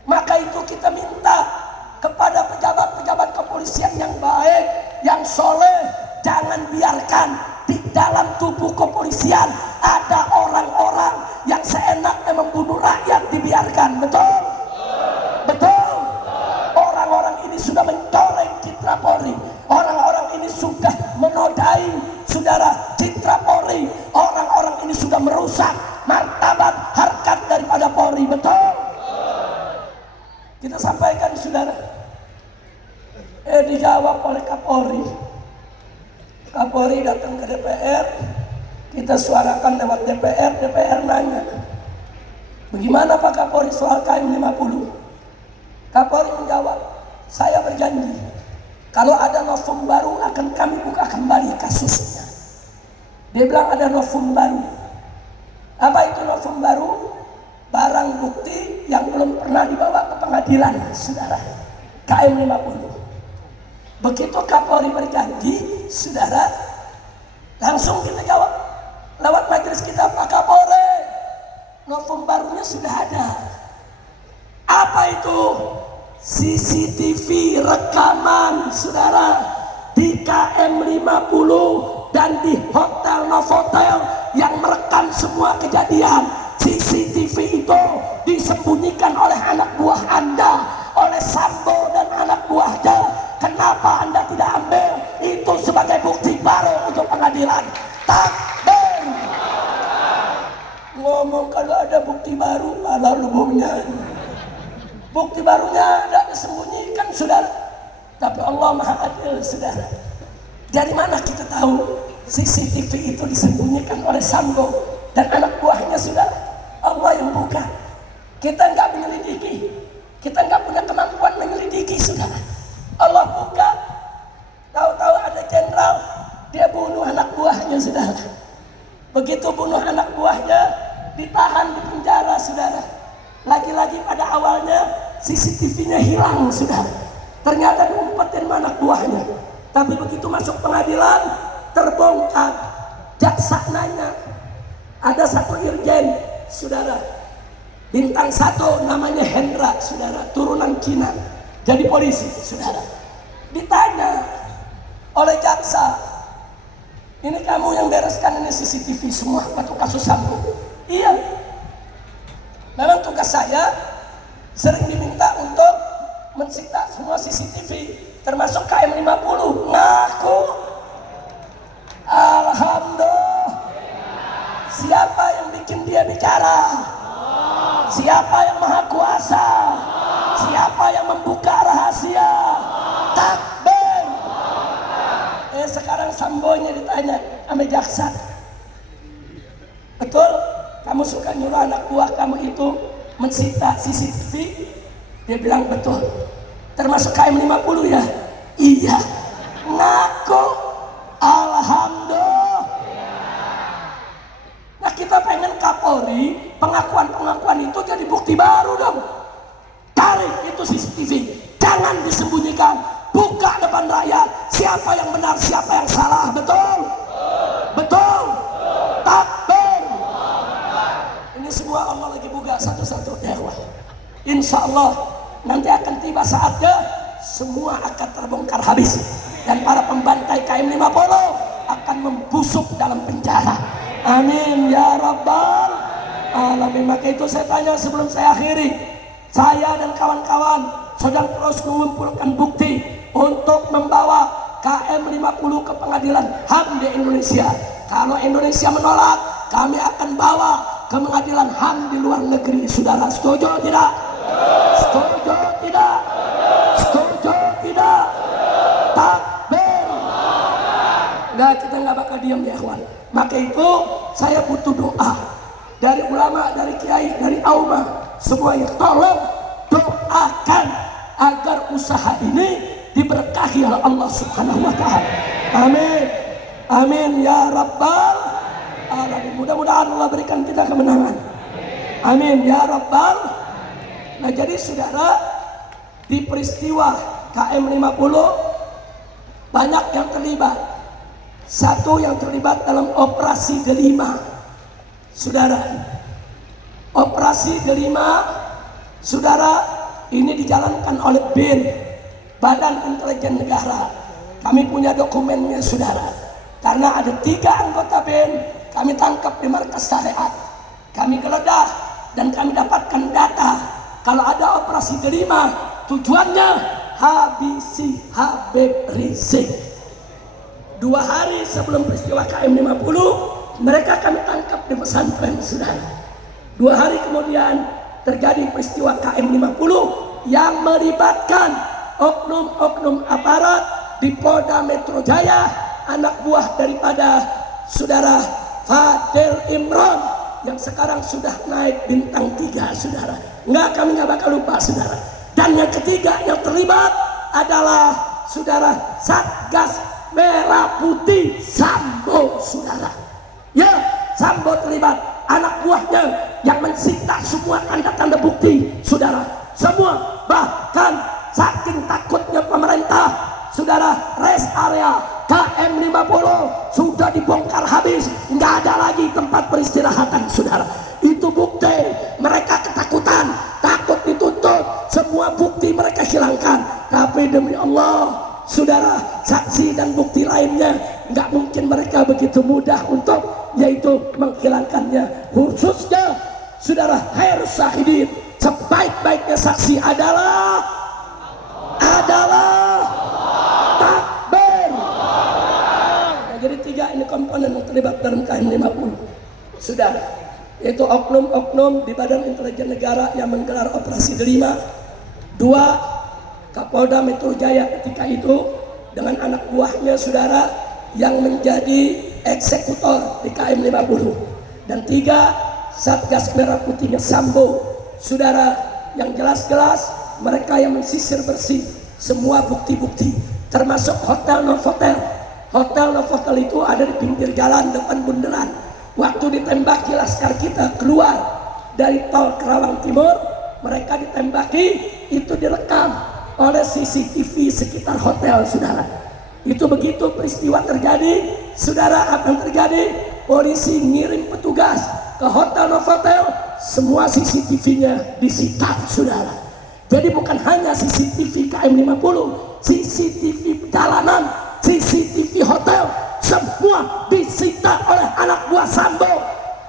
Maka itu kita minta kepada pejabat-pejabat kepolisian yang baik, yang soleh, jangan biarkan di dalam tubuh kepolisian ada orang-orang membunuh rakyat dibiarkan. Betul? Betul? Orang-orang ini sudah mencoreng citra Polri. Orang-orang ini sudah menodai saudara citra Polri. Orang-orang ini sudah merusak martabat harkat daripada Polri. Betul? Kita sampaikan saudara. Dijawab oleh Kapolri. Kapolri datang ke DPR. Kita suarakan lewat DPR. DPR nanya, bagaimana Pak Kapolri soal KM 50? Kapolri menjawab, saya berjanji kalau ada novum baru akan kami buka kembali kasusnya. Dia bilang ada novum baru. Apa itu novum baru? Barang bukti yang belum pernah dibawa ke pengadilan, saudara. KM 50. Begitu Kapolri berjanji, saudara, langsung kita jawab lewat majelis kita, Pak Kapolri, novum barunya sudah ada. Apa itu? CCTV rekaman, saudara, di KM 50 dan di Hotel Novotel yang merekam semua kejadian. CCTV itu disembunyikan oleh anak buah Anda, oleh Sambo dan anak buahnya. Kenapa Anda tidak ambil itu sebagai bukti baru untuk pengadilan? Takbir. Ngomong kalau ada bukti baru, malah lumumnya. Bukti barunya tidak disembunyikan, saudara. Tapi Allah Maha Adil, saudara. Dari mana kita tahu CCTV itu disembunyikan oleh Sambo dan anak buahnya, saudara? Allah yang buka. Kita nggak menyelidiki. Kita nggak punya kemampuan menyelidiki, saudara. Allah buka. Tahu-tahu ada jenderal, dia bunuh anak buahnya, saudara. Begitu bunuh anak buahnya, ditahan di penjara, saudara. Lagi-lagi pada awalnya CCTV-nya hilang, saudara. Ternyata diumpetin anak buahnya. Tapi begitu masuk pengadilan, terbongkar. Jaksa nanya, ada satu irjen, saudara, bintang 1 namanya Hendra, saudara, turunan Cina, jadi polisi, saudara. Ditanya oleh jaksa, ini kamu yang bereskan ini CCTV semua waktu kasus Sambo? Iya. Memang tugas saya sering diminta untuk mensita semua CCTV, termasuk KM 50. Ngaku. Alhamdulillah. Siapa yang bikin dia bicara? Siapa yang maha kuasa? Siapa yang membuka rahasia? Takbir. Sekarang Sambonya ditanya sama jaksa, betul kamu suka nyuruh anak buah kamu itu mensita CCTV? Dia bilang betul. Termasuk KM 50 ya? Iya. Ngaku. Alhamdulillah. Nah, kita pengen Kapolri pengakuan-pengakuan itu jadi bukti baru dong. Cari itu CCTV, jangan disembunyikan, buka depan rakyat siapa yang benar, siapa yang salah. Betul? Betul? Takbir. Ini semua Allah lagi buka satu-satu dakwah. Insya Allah nanti akan tiba saatnya semua akan terbongkar habis dan para pembantai KM 50 akan membusuk dalam penjara. Amin ya rabbal alamin. Maka itu saya tanya sebelum saya akhiri, saya dan kawan-kawan sedang terus mengumpulkan bukti untuk membawa KM 50 ke pengadilan HAM di Indonesia. Kalau Indonesia menolak, kami akan bawa ke pengadilan HAM di luar negeri. Saudara setuju tidak? Setuju tidak? Setuju tidak? Takbir. Nah, kita nggak bakal diam ya kawan. Maka itu saya butuh doa dari ulama, dari kiai, dari aumah semuanya. Tolong doakan agar usaha ini diberkahi oleh Allah Subhanahu wa taala. Amin. Amin ya rabbal alamin. Mudah-mudahan Allah berikan kita kemenangan. Amin ya rabbal. Nah, jadi saudara, di peristiwa KM 50 banyak yang terlibat. Satu yang terlibat dalam operasi Delima. Saudara, operasi Delima, saudara, ini dijalankan oleh BIN, Badan Intelijen Negara. Kami punya dokumennya, saudara. Karena ada 3 anggota BIN kami tangkap di markas syariat. Kami geledah dan kami dapatkan data kalau ada operasi Delima tujuannya habisi Habib Rizik. 2 hari sebelum peristiwa KM 50 mereka kami tangkap di pesantren, saudara. 2 hari kemudian terjadi peristiwa KM 50 yang melibatkan oknum-oknum aparat di Polda Metro Jaya, anak buah daripada saudara Fadel Imron yang sekarang sudah naik bintang 3, saudara. Kami nggak bakal lupa, saudara. Dan yang ketiga yang terlibat adalah saudara Satgas Merah Putih Sambo, saudara. Ya, Sambo terlibat, anak buahnya yang mensita semua tanda-tanda bukti, saudara. Semua, bahkan saking takutnya pemerintah, saudara, rest area KM 50 sudah dibongkar habis, nggak ada lagi tempat peristirahatan, saudara. Itu bukti mereka ketakutan, takut dituntut, semua bukti mereka hilangkan. Tapi demi Allah, saudara, saksi dan bukti lainnya nggak mungkin mereka begitu mudah untuk yaitu menghilangkannya. Khususnya saudara Hairus Syahidin, sebaik-baiknya saksi adalah takbir. Nah, jadi 3 ini komponen yang terlibat dalam KM 50, saudara, yaitu oknum-oknum di Badan Intelijen Negara yang menggelar operasi Delima. 2, Kapolda Metro Jaya ketika itu dengan anak buahnya, saudara, yang menjadi eksekutor di KM 50. Dan 3, Satgas Merah Putihnya Sambo, saudara, yang jelas-jelas mereka yang mensisir bersih semua bukti-bukti, termasuk hotel Novotel. Hotel Novotel itu ada di pinggir jalan depan bundaran. Waktu ditembaki laskar kita keluar dari tol Kerawang Timur, mereka ditembaki, itu direkam oleh CCTV sekitar hotel, saudara. Itu begitu peristiwa terjadi, saudara, apa yang terjadi? Polisi ngirim petugas ke hotel Novotel, semua CCTV-nya disita, saudara. Jadi bukan hanya CCTV KM 50, CCTV jalanan, CCTV hotel, semua disita oleh anak buah Sambo.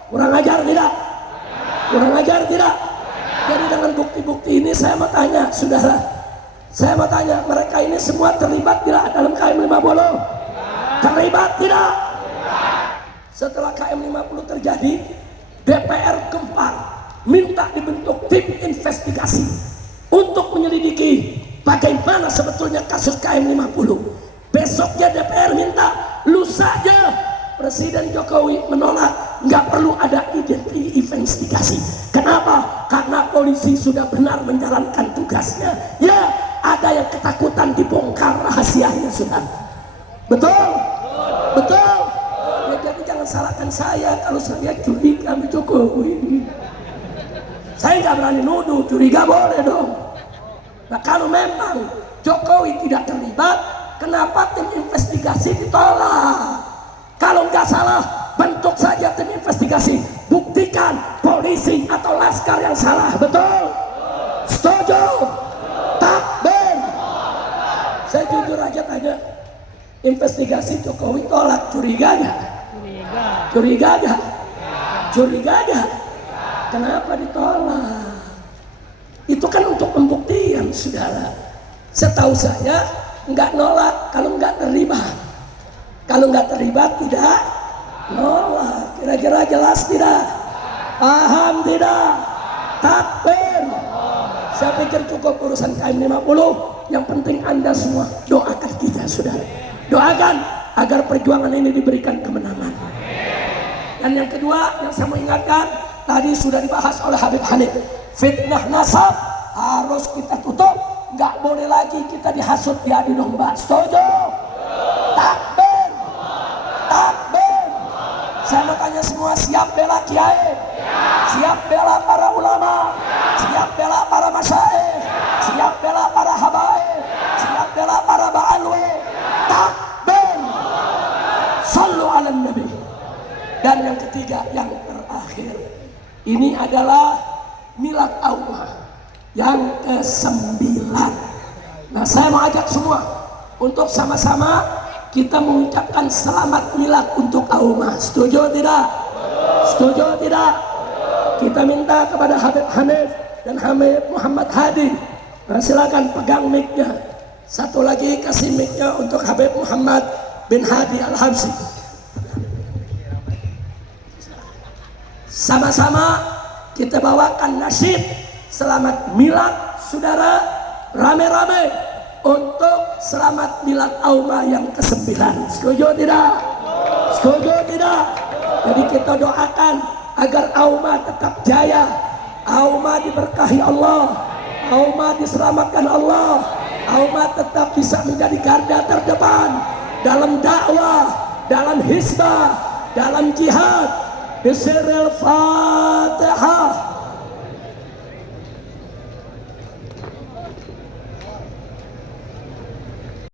Kurang ajar tidak? Kurang ajar tidak? Jadi dengan bukti-bukti ini saya mau tanya, saudara, saya mau tanya, mereka ini semua terlibat tidak dalam KM 50? Terlibat tidak? Setelah KM 50 terjadi, DPR gempar minta dibentuk tim investigasi untuk menyelidiki bagaimana sebetulnya kasus KM 50. Besoknya DPR minta, lusanya Presiden Jokowi menolak, nggak perlu ada investigasi. Kenapa? Karena polisi sudah benar menjalankan tugasnya. Ya, ada yang ketakutan dibongkar rahasianya, sudah. Betul? Betul? Ya, jadi jangan salahkan saya kalau saya curiga sama Jokowi. Saya nggak berani nuduh, curiga boleh dong. Nah, kalau memang Jokowi tidak terlibat, kenapa tim investigasi ditolak? Kalau nggak salah, bentuk saja tim investigasi, buktikan polisi atau laskar yang salah. Betul? Setuju? Takbir. Saya jujur aja tanya, investigasi Jokowi tolak, curiga nggak? Curiga nggak? Curiga nggak? Kenapa ditolak? Itu kan untuk pembuktian, saudara. Setahu saya nggak nolak kalau nggak terlibat. Kalau nggak terlibat tidak nolak. Kira-kira jelas tidak? Paham tidak? Takbir. Saya pikir cukup urusan KM 50. Yang penting Anda semua doakan kita, saudara. Doakan agar perjuangan ini diberikan kemenangan. Dan yang kedua yang saya mau ingatkan, tadi sudah dibahas oleh Habib Hanif, fitnah nasab harus kita tutup. Nggak boleh lagi kita dihasut diadu domba. Setuju? Takbir. Takbir. Saya mau tanya semua, siap bela kiai? Siap bela para ulama? Siap bela para masyaikh? Siap bela para habaib? Siap bela para ba'alwi? Takbir. Sallu ala nabi. Dan yang ketiga, yang terakhir, ini adalah milad Allah yang ke-9. Nah, saya mau ajak semua untuk sama-sama kita mengucapkan selamat milad untuk Auma. Setuju tidak? Setuju tidak? Kita minta kepada Habib Hanif dan Habib Muhammad Hadi. Nah, silakan pegang mic-nya. Satu lagi kasih mic-nya untuk Habib Muhammad bin Hadi Al-Habsyi. Sama-sama kita bawakan nasyid selamat milad saudara rame-rame untuk selamat milad Auma yang ke-9. Setuju tidak? Setuju tidak? Jadi kita doakan agar Auma tetap jaya, Auma diberkahi Allah, Auma diselamatkan Allah, Auma tetap bisa menjadi garda terdepan dalam dakwah, dalam hizbah, dalam jihad. Bismillahirrahmanirrahim.